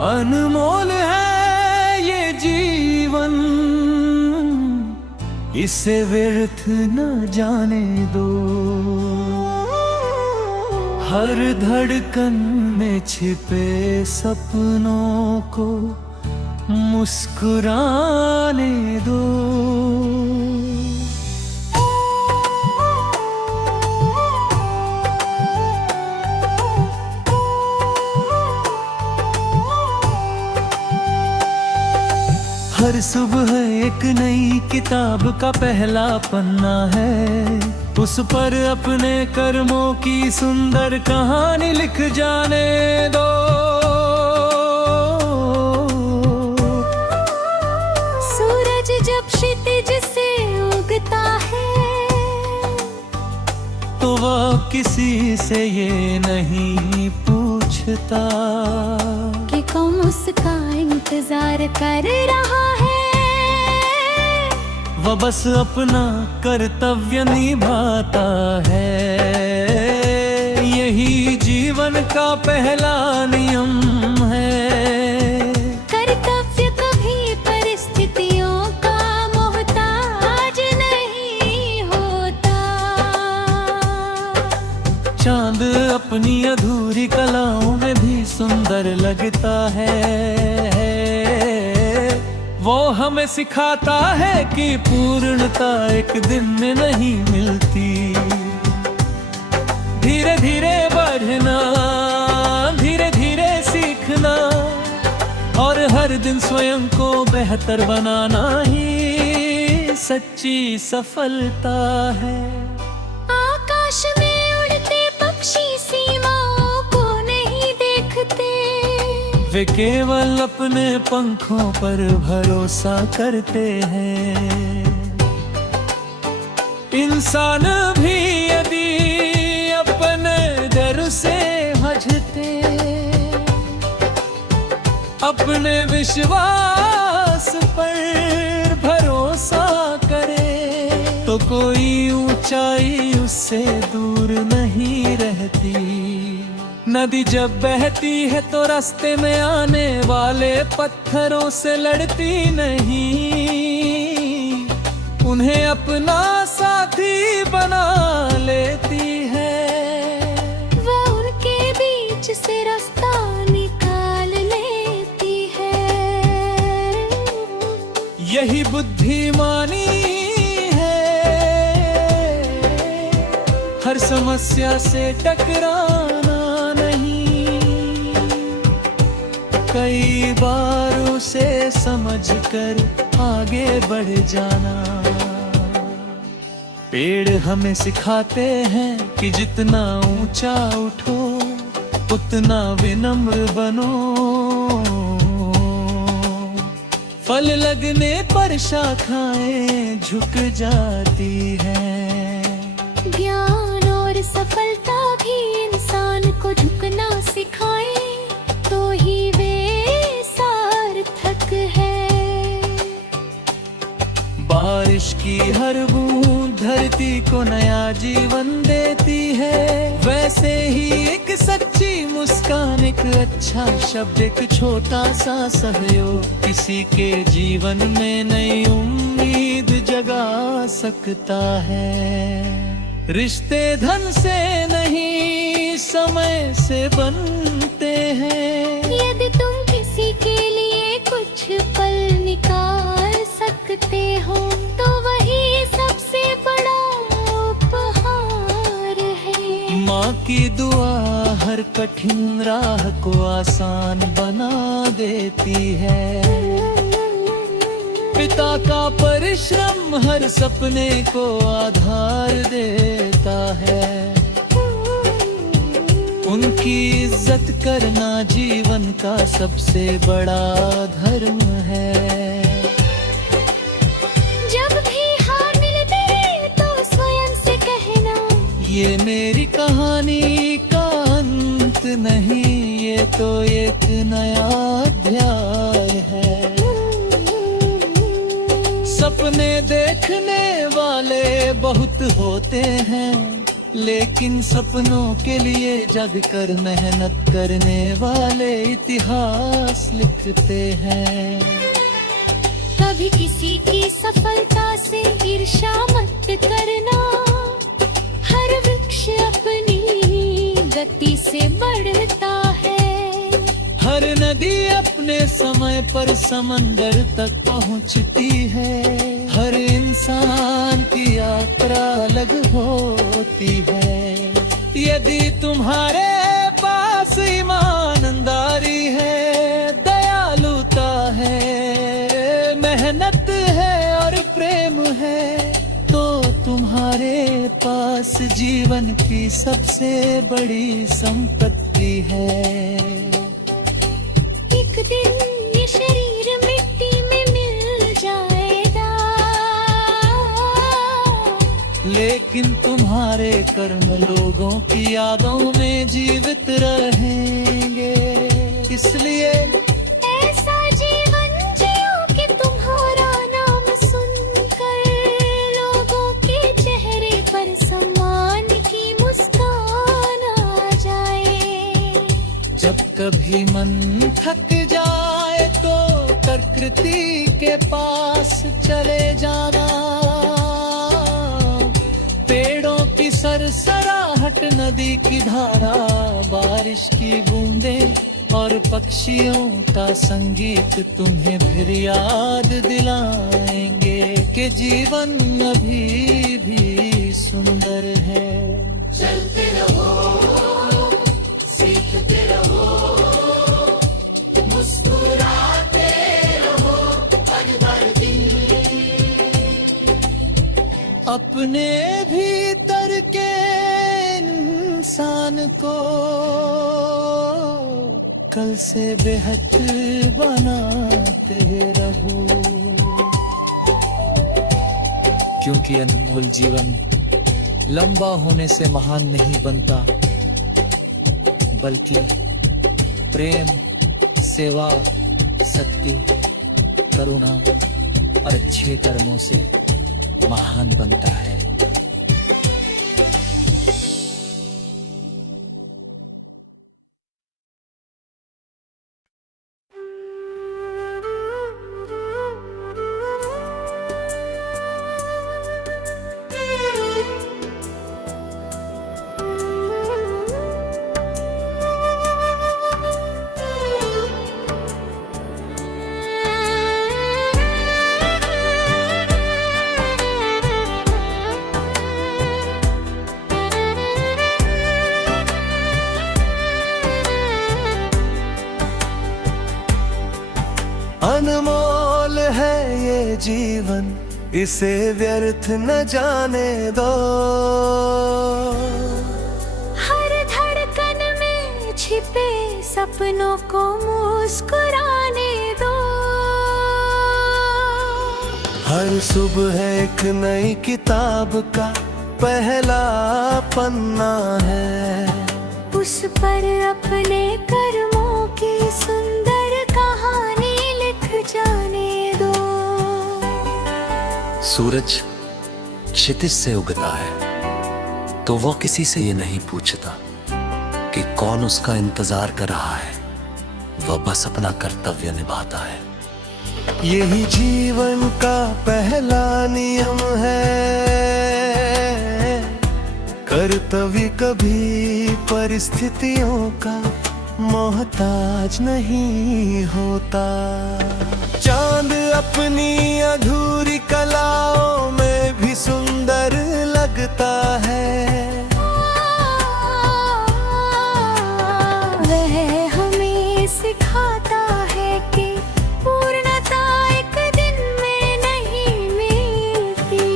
अनमोल है ये जीवन, इसे व्यर्थ न जाने दो। हर धड़कन में छिपे सपनों को मुस्कुराने दो। हर सुबह एक नई किताब का पहला पन्ना है, उस पर अपने कर्मों की सुंदर कहानी लिख जाने दो। सूरज जब क्षितिज से उगता है, तो वह किसी से ये नहीं पूछता कि कौन उसका इंतजार कर रहा है। वह बस अपना कर्तव्य निभाता है। यही जीवन का पहला नियम है। कर्तव्य कभी परिस्थितियों का मोहताज नहीं होता। चांद अपनी अधूरी कलाओं में भी सुंदर लगता है। वो हमें सिखाता है कि पूर्णता एक दिन में नहीं मिलती। धीरे धीरे बढ़ना, धीरे धीरे सीखना, और हर दिन स्वयं को बेहतर बनाना ही सच्ची सफलता है। आकाश में उड़ते पक्षी सीमाओं को नहीं देखते, वे केवल अपने पंखों पर भरोसा करते हैं। इंसान भी यदि अपने डर से भजते, अपने विश्वास पर भरोसा करे, तो कोई ऊंचाई उससे दूर नहीं रहती। नदी जब बहती है तो रास्ते में आने वाले पत्थरों से लड़ती नहीं, उन्हें अपना साथी बना लेती है। वो उनके बीच से रास्ता निकाल लेती है। यही बुद्धिमानी है, हर समस्या से टकराना नहीं, कई बार उसे समझकर आगे बढ़ जाना। पेड़ हमें सिखाते हैं कि जितना ऊंचा उठो उतना विनम्र बनो। फल लगने पर शाखाएं झुक जाती हैं। ज्ञान और सफलता भी इंसान को झुकना सिखाए, तो ही वे सार्थक है। बारिश की हर बूंद धरती को नया जीवन देती है, वैसे ही एक सच्ची मुस्कान, एक अच्छा शब्द, एक छोटा सा सहयोग किसी के जीवन में नई उम्मीद जगा सकता है। रिश्ते धन से नहीं समय से बनते हैं। यदि तुम किसी के लिए कुछ पल निकाल सकते हो, तो वही सबसे बड़ा उपहार है। माँ की दुआ हर कठिन राह को आसान बना देती है। पिता का परिश्रम हर सपने को आधार देता है। उनकी इज्जत करना जीवन का सबसे बड़ा धर्म है। जब भी हार मिले तो स्वयं से कहना, ये मेरी कहानी का अंत नहीं, ये तो एक नया अध्याय है। सपने देखने वाले बहुत होते हैं, लेकिन सपनों के लिए जग कर मेहनत करने वाले इतिहास लिखते हैं। कभी किसी की सफलता से ईर्ष्या मत करना, हर वृक्ष अपनी गति से बढ़ता है। हर नदी अपने समय पर समंदर तक पहुंचती है। हर इंसान की यात्रा अलग होती है। यदि तुम्हारे पास ईमानदारी है, दयालुता है, मेहनत है और प्रेम है, तो तुम्हारे पास जीवन की सबसे बड़ी संपत्ति है। एक दिन ये शरीर मिट्टी में मिल जाएगा, लेकिन तुम्हारे कर्म लोगों की यादों में जीवित रहेंगे। इसलिए ऐसा जीवन जियो कि तुम्हारा नाम सुनकर लोगों के चेहरे पर सम्मान की मुस्कान आ जाए। जब कभी मन थक जाए तो प्रकृति के पास चले जाना। पेड़ों की सरसराहट, नदी की धारा, बारिश की बूंदें और पक्षियों का संगीत तुम्हें फिर याद दिलाएंगे कि जीवन अभी भी सुंदर है। चलते रहो, सीखते रहो, मुस्कुराते रहो हर हर दिन। अपने भीतर के इंसान को कल से बेहतर बनाते रहो, क्योंकि अनमोल जीवन लंबा होने से महान नहीं बनता, बल्कि प्रेम, सेवा, शक्ति, करुणा और अच्छे कर्मों से महान बनता है। अनमोल है ये जीवन, इसे व्यर्थ न जाने दो। हर धड़कन में छिपे सपनों को मुस्कुराने दो। हर सुबह एक नई किताब का पहला पन्ना है, उस पर अपने कर्मों की सुंदर कहानी लिख जाने दो। सूरज क्षितिज से उगता है तो वो किसी से ये नहीं पूछता कि कौन उसका इंतजार कर रहा है, वह बस अपना कर्तव्य निभाता है। यही जीवन का पहला नियम है, कर्तव्य कभी परिस्थितियों का मोहताज नहीं होता। चांद अपनी अधूरी कलाओं में भी सुंदर लगता है। वह हमें सिखाता है कि पूर्णता एक दिन में नहीं मिलती।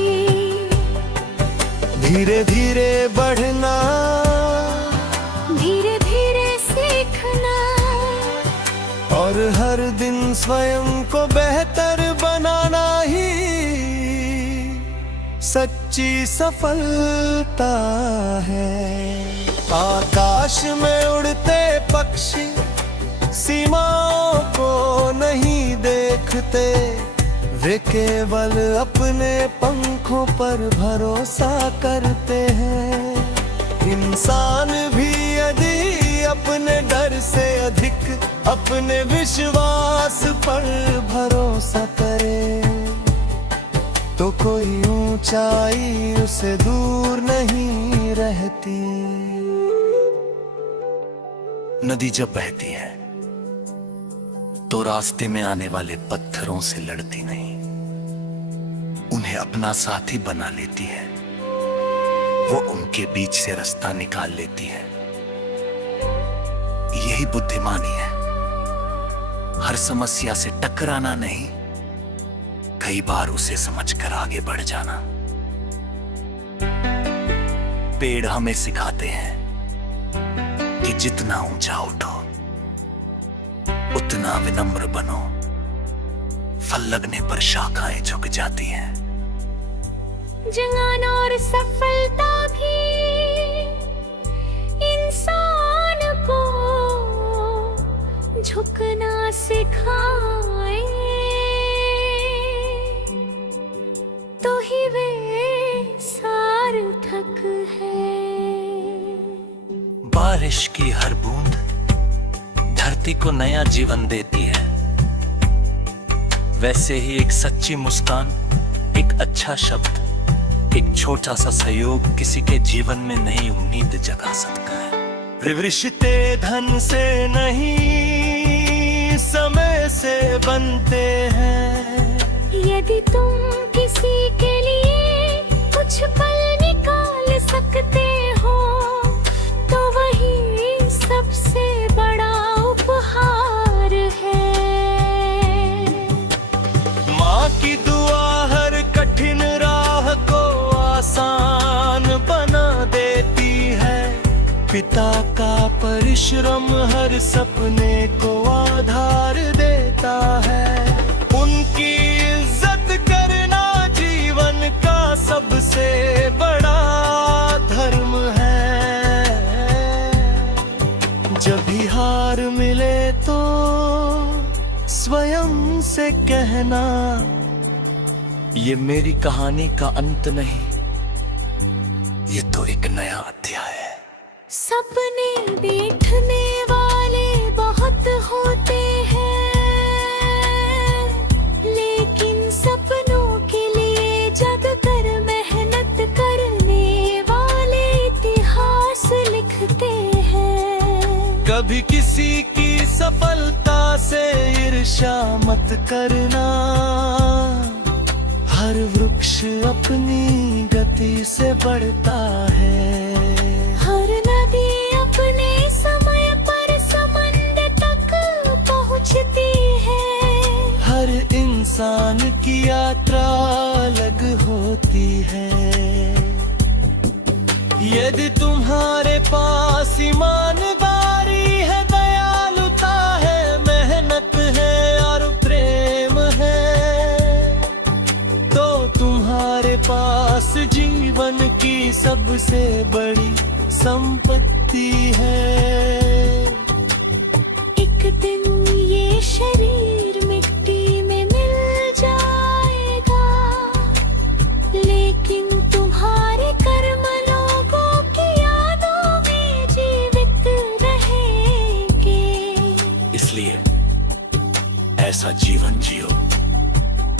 धीरे धीरे बढ़ना, धीरे धीरे सीखना, और हर दिन स्वयं को बेहतर बनाना ही सच्ची सफलता है। आकाश में उड़ते पक्षी सीमाओं को नहीं देखते, वे केवल अपने पंखों पर भरोसा करते हैं। इंसान भी यदि अपने डर से अधिक अपने विश्वास पर भरोसा करे तो कोई ऊंचाई उसे दूर नहीं रहती। नदी जब बहती है तो रास्ते में आने वाले पत्थरों से लड़ती नहीं, उन्हें अपना साथी बना लेती है। वो उनके बीच से रास्ता निकाल लेती है। यही बुद्धिमानी है, हर समस्या से टकराना नहीं, कई बार उसे समझकर आगे बढ़ जाना। पेड़ हमें सिखाते हैं कि जितना ऊंचा उठो उतना विनम्र बनो। फल लगने पर शाखाएं झुक जाती हैं। जंगन और सफलता भी इंसान को झुकना सिखाए तो ही वे सार्थक है। बारिश की हर बूंद धरती को नया जीवन देती है, वैसे ही एक सच्ची मुस्कान, एक अच्छा शब्द, एक छोटा सा सहयोग किसी के जीवन में नई उम्मीद जगा सकता है। रिश्ते धन से नहीं समय से बनते हैं। यदि तुम किसी के लिए कुछ पल निकाल सकते हो तो वही सबसे बड़ा उपहार है। माँ की दुआ हर कठिन राह को आसान बना देती है। पिता का परिश्रम हर सपने को आधार देता है। उनकी इज्जत करना जीवन का सबसे बड़ा धर्म है। जब भी हार मिले तो स्वयं से कहना, ये मेरी कहानी का अंत नहीं, ये तो एक नया अध्याय है। सपने देखने वाले बहुत होते हैं, लेकिन सपनों के लिए जग कर मेहनत करने वाले इतिहास लिखते हैं। कभी किसी की सफलता से ईर्ष्या मत करना। हर वृक्ष अपनी गति से बढ़ता है। हर नदी अपने समय पर समंदर तक पहुंचती है। हर इंसान की यात्रा अलग होती है। यदि तुम्हारे पास ईमानदारी है, दयालुता है, मेहनत है और प्रेम है तो तुम्हारे पास जीवन की सबसे बड़ी संपत्ति है। एक दिन ये शरीर मिट्टी में मिल जाएगा, लेकिन तुम्हारे कर्म लोगों की यादों में जीवित रहेंगे। इसलिए ऐसा जीवन जियो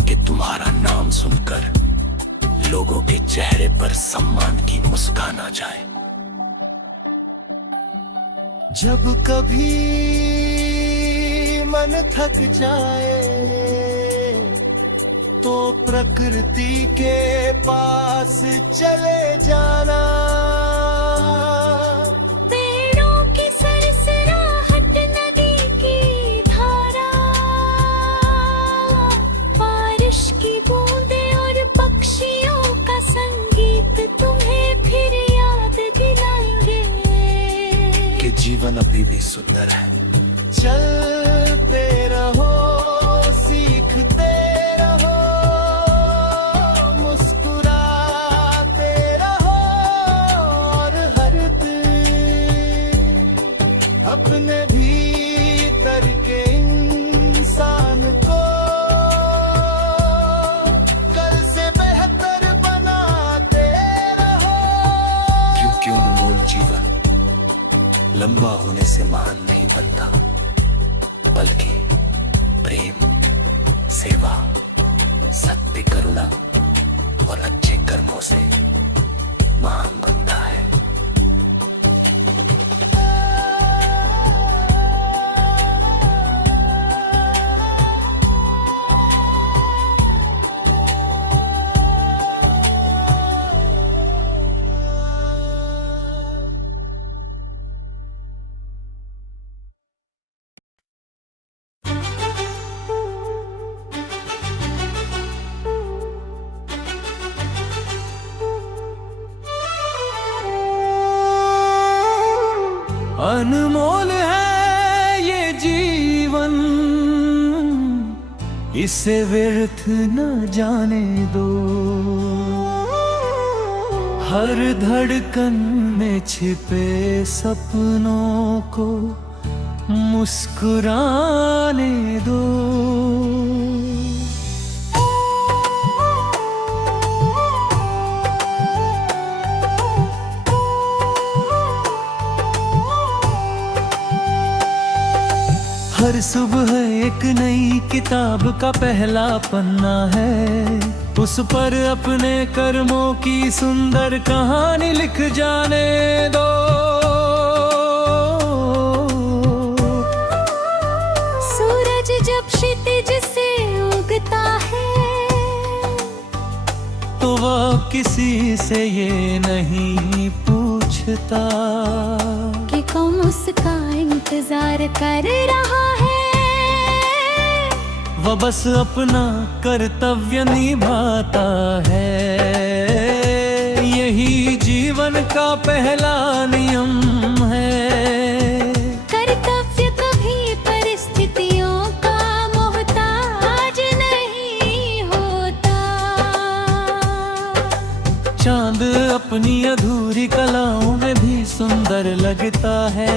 कि तुम्हारा नाम सुनकर लोगों के चेहरे पर सम्मान की मुस्कान आ जाए। जब कभी मन थक जाए तो प्रकृति के पास चले जाना। पेड़ों की सरसराहट, नदी की धारा, बारिश की बूंदें और पक्षियों का संगीत तुम्हें फिर याद दिलाएंगे कि जीवन अभी भी सुंदर है। चलते रहो, सीखते रहो, मुस्कुराते रहो और हर दिन अपने भीतर के इंसान को कल से बेहतर बनाते रहो। क्योंकि अनमोल जीवन लंबा होने से महान नहीं बनता, बल्कि प्रेम, सेवा, सत्य, करुणा और अच्छे कर्मों से महान बनता है। अनमोल है ये जीवन, इसे व्यर्थ न जाने दो। हर धड़कन में छिपे सपनों को मुस्कुराने दो। हर सुबह एक नई किताब का पहला पन्ना है, उस पर अपने कर्मों की सुंदर कहानी लिख जाने दो। सूरज जब क्षितिज से उगता है, तो वह किसी से ये नहीं पूछता कि कौन उसका इंतजार कर रहा है। वह बस अपना कर्तव्य निभाता है। यही जीवन का पहला नियम है। कर्तव्य कभी परिस्थितियों का मोहताज नहीं होता। चांद अपनी अधूरी कलाओं में भी सुंदर लगता है।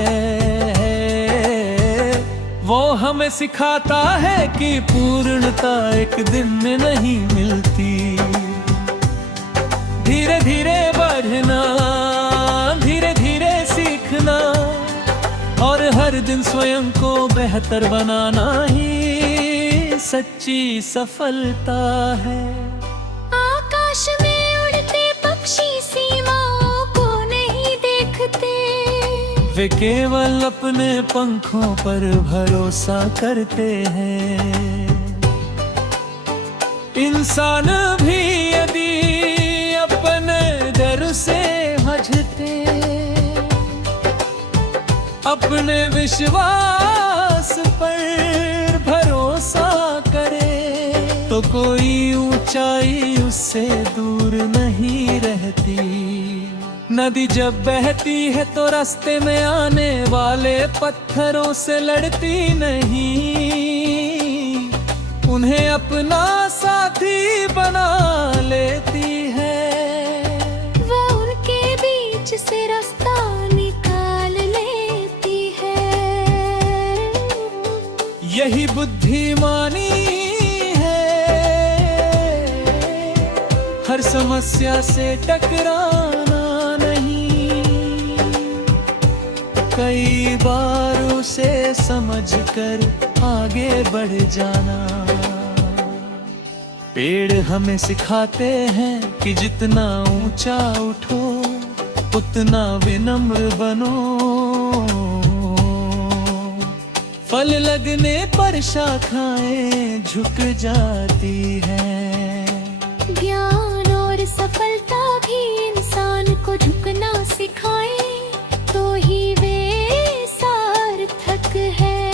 वो हमें सिखाता है कि पूर्णता एक दिन में नहीं मिलती। धीरे धीरे बढ़ना, धीरे धीरे सीखना और हर दिन स्वयं को बेहतर बनाना ही सच्ची सफलता है। आकाश में उड़ते पक्षी सीमाओं को नहीं देखते, वे केवल अपने पंखों पर भरोसा करते हैं। इंसान भी यदि अपने डर से हटते, अपने विश्वास पर भरोसा करे, तो कोई ऊंचाई उससे दूर नहीं रहती। नदी जब बहती है तो रास्ते में आने वाले पत्थरों से लड़ती नहीं, उन्हें अपना साथी बना लेती है। वो उनके बीच से रास्ता निकाल लेती है। यही बुद्धिमानी है, हर समस्या से टकराना नहीं, कई बार उसे समझकर आगे बढ़ जाना। पेड़ हमें सिखाते हैं कि जितना ऊंचा उठो उतना विनम्र बनो। फल लगने पर शाखाएं झुक जाती हैं। ज्ञान और सफलता भी इंसान को झुकना सिखाए, तो ही वे सार्थक है।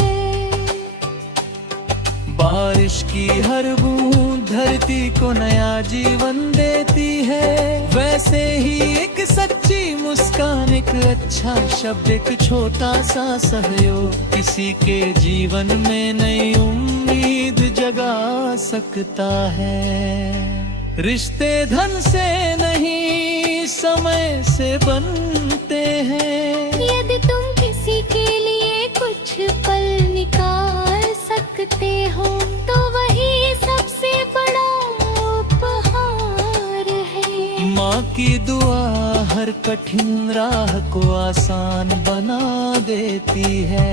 बारिश की हर बूंद धरती को नया जीवन देती है, वैसे ही एक सच्ची मुस्कान, एक अच्छा शब्द, एक छोटा सा सहयोग किसी के जीवन में नई उम्मीद जगा सकता है। रिश्ते धन से नहीं समय से बनते हैं। यदि तुम किसी के लिए कुछ पल निकाल सकते हो, तो वही सबसे बड़ा उपहार है। माँ की दुआ हर कठिन राह को आसान बना देती है।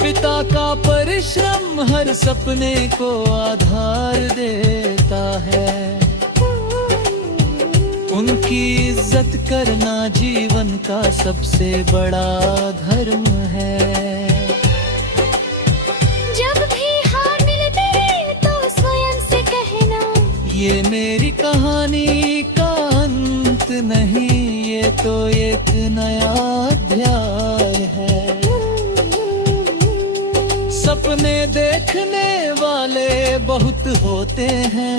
पिता का परिश्रम हर सपने को आधार देता है। उनकी इज्जत करना जीवन का सबसे बड़ा धर्म है। जब भी हार मिलते तो स्वयं से कहना, ये मेरी कहानी का अंत नहीं, ये तो एक नया अध्याय है। सपने देखने वाले बहुत होते हैं,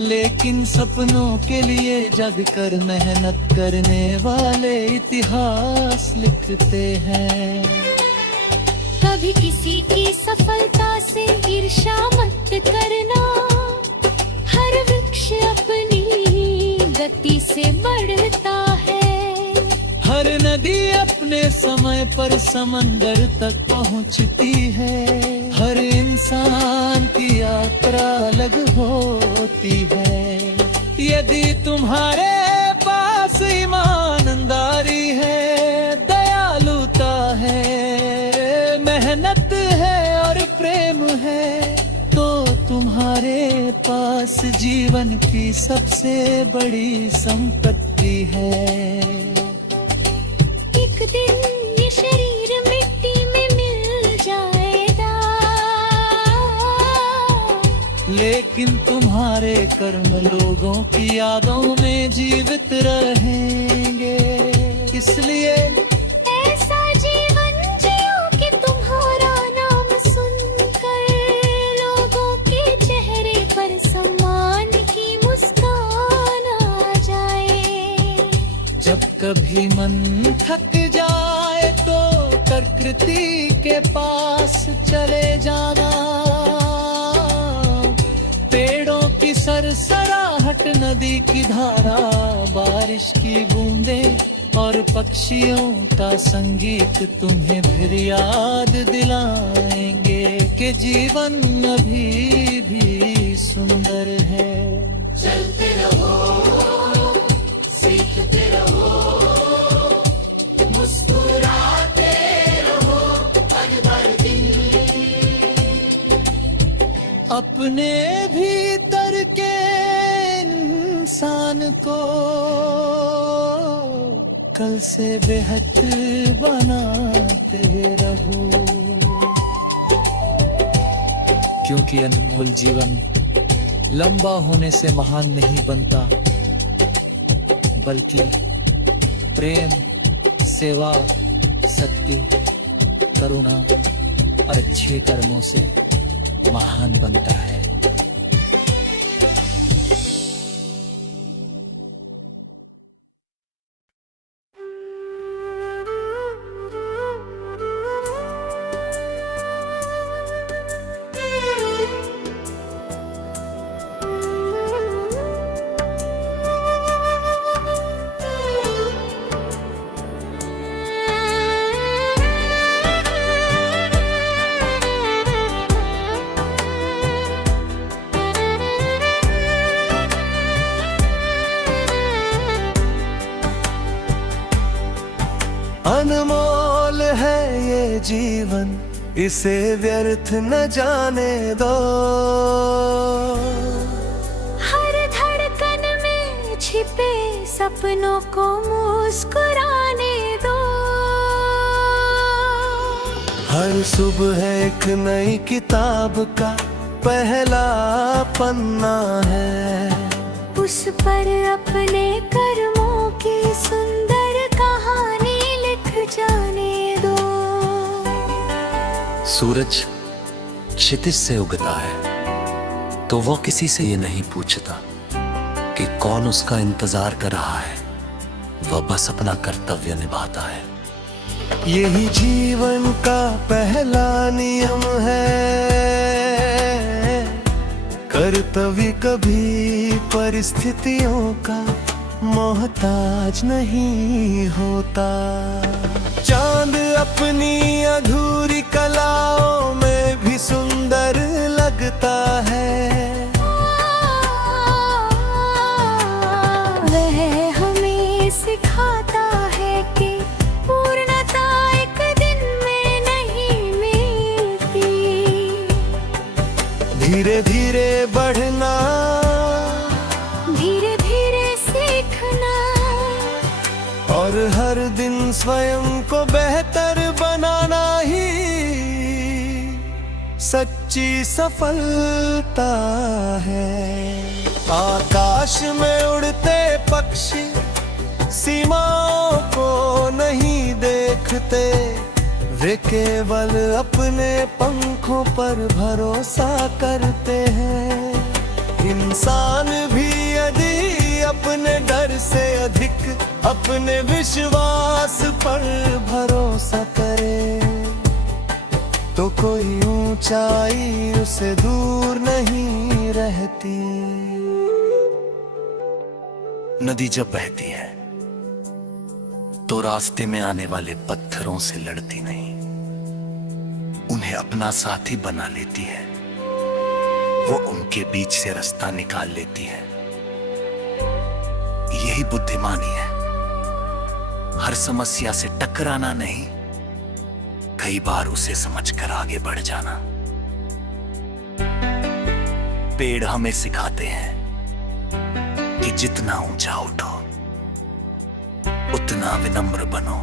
लेकिन सपनों के लिए जग कर मेहनत करने वाले इतिहास लिखते हैं। कभी किसी की सफलता से ईर्ष्या मत करना, हर वृक्ष अपनी गति से बढ़ता है। हर नदी अपने समय पर समंदर तक पहुंचती है। हर इंसान की यात्रा अलग होती है। यदि तुम्हारे पास ईमानदारी है, दयालुता है, मेहनत है और प्रेम है, तो तुम्हारे पास जीवन की सबसे बड़ी संपत्ति है। एक दिन ये शरीर मिट्टी में मिल जाएगा, लेकिन तुम्हारे कर्म लोगों की यादों में जीवित रहेंगे। इसलिए ऐसा जीवन जियो कि तुम्हारा नाम सुनकर लोगों के चेहरे पर सम्मान की मुस्कान आ जाए। जब कभी मन थक जाए तो प्रकृति के पास चले जाना। पेड़ों की सरसराहट, नदी की धारा, बारिश की बूंदें और पक्षियों का संगीत तुम्हें फिर याद दिलाएंगे कि जीवन अभी भी सुंदर है। चलते रहो, सीखते रहो, मुस्कुराते रहो हर हर दिन। अपने भीतर के इंसान को कल से बेहतर बनाते रहो, क्योंकि अनमोल जीवन लंबा होने से महान नहीं बनता, बल्कि प्रेम, सेवा, सत्य, करुणा और अच्छे कर्मों से महान बनता है। अनमोल है ये जीवन, इसे व्यर्थ न जाने दो। हर धड़कन में छिपे सपनों को मुस्कुराने दो। हर सुबह एक नई किताब का पहला पन्ना है, उस पर अपने कर्मों की सुंदर कहानी लिख जाने दो। सूरज क्षितिज से उगता है तो वो किसी से ये नहीं पूछता कि कौन उसका इंतजार कर रहा है, वह बस अपना कर्तव्य निभाता है। यही जीवन का पहला नियम है, कर्तव्य कभी परिस्थितियों का मोहताज नहीं होता। चांद अपनी अधूरी कलाओं में भी सुंदर लगता है। वह हमें सिखाता है कि पूर्ण स्वयं को बेहतर बनाना ही सच्ची सफलता है। आकाश में उड़ते पक्षी सीमाओं को नहीं देखते, वे केवल अपने पंखों पर भरोसा करते हैं। इंसान भी यदि अपने डर से अधिक अपने विश्वास पर भरोसा करे, तो कोई ऊंचाई उसे दूर नहीं रहती। नदी जब बहती है तो रास्ते में आने वाले पत्थरों से लड़ती नहीं, उन्हें अपना साथी बना लेती है। वो उनके बीच से रास्ता निकाल लेती है। यही बुद्धिमानी है, हर समस्या से टकराना नहीं, कई बार उसे समझकर आगे बढ़ जाना। पेड़ हमें सिखाते हैं कि जितना ऊंचा उठो उतना विनम्र बनो।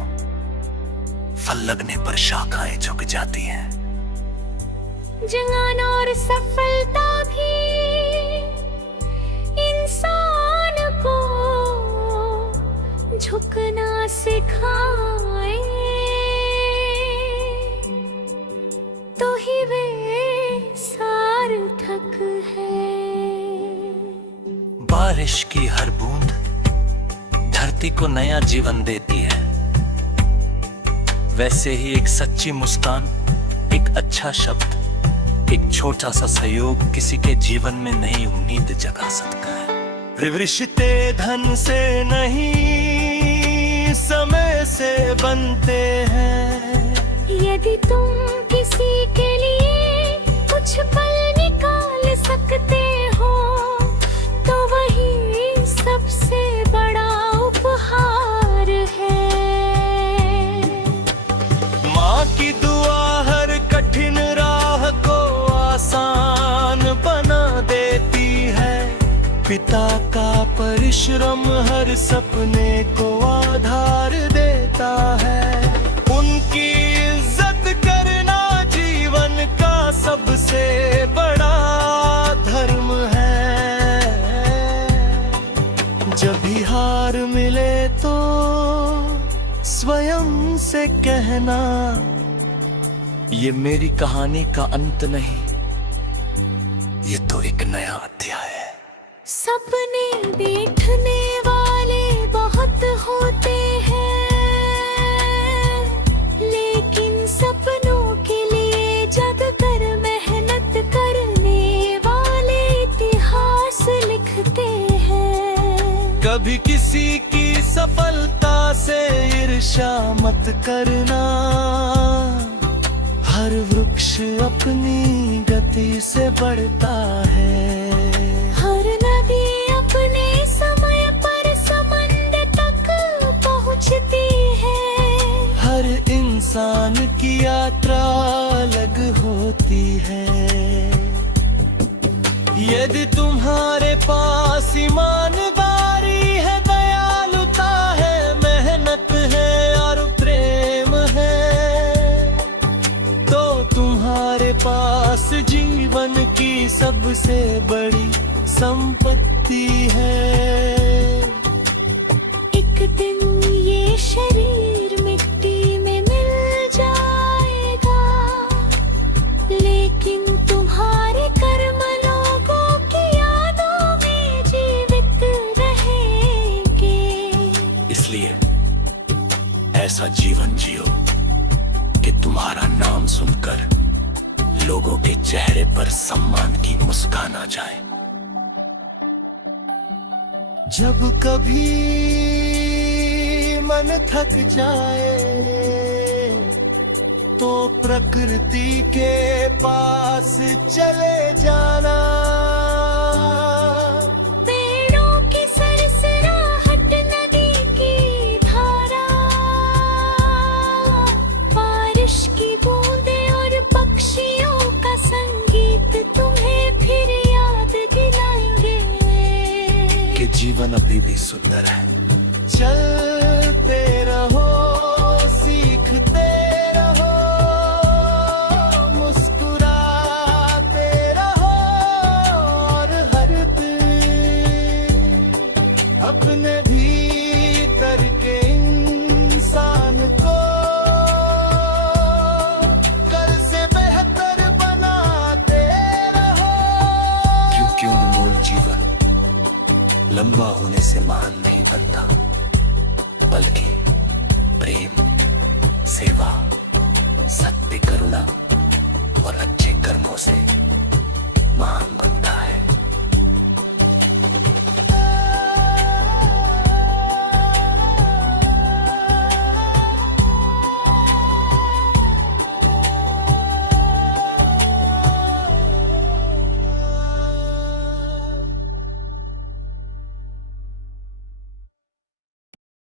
फल लगने पर शाखाएं झुक जाती हैं। ज्ञान और सफलता भी इंसान को झुकना सिखाए, तो ही वे सार्थक है। बारिश की हर बूंद धरती को नया जीवन देती है, वैसे ही एक सच्ची मुस्कान, एक अच्छा शब्द, एक छोटा सा सहयोग किसी के जीवन में नई उम्मीद जगा सकता है। रिश्ते धन से नहीं समय से बनते हैं। यदि तुम किसी के लिए कुछ पल निकाल सकते हो, तो वही सबसे बड़ा उपहार है। माँ की दुआ हर कठिन राह को आसान बना देती है। पिता का परिश्रम हर सपने को आधार देता है। उनकी इज्जत करना जीवन का सबसे बड़ा धर्म है। जब भी हार मिले तो स्वयं से कहना, ये मेरी कहानी का अंत नहीं, ये तो एक नया अध्याय है। सपने देखने वाले बहुत होते हैं, लेकिन सपनों के लिए जग कर मेहनत करने वाले इतिहास लिखते हैं। कभी किसी की सफलता से ईर्ष्या मत करना। हर वृक्ष अपनी गति से बढ़ता है। हर नदी अपने समय पर समंदर तक पहुंचती है। हर इंसान की यात्रा अलग होती है। यदि तुम्हारे पास ईमानदारी है, दयालुता है, मेहनत है और प्रेम है, तो तुम्हारे पास जीवन की सबसे बड़ी संपत्ति है। एक दिन ये शरीर मिट्टी में मिल जाएगा, लेकिन तुम्हारे कर्म लोगों की यादों में जीवित रहेंगे। इसलिए ऐसा जीवन जियो कि तुम्हारा नाम सुनकर लोगों के चेहरे पर सम्मान की मुस्कान आ जाए। जब कभी मन थक जाए तो प्रकृति के पास चले जाना। पेड़ों की सरसराहट, नदी की धारा, बारिश की बूंदें और पक्षियों का संगीत तुम्हें फिर याद दिलाएंगे कि जीवन अभी भी सुंदर है। चलते रहो लंबा होने से महान नहीं बनता, बल्कि प्रेम, सेवा, सत्य, करुणा और अच्छे कर्मों से महान बनता।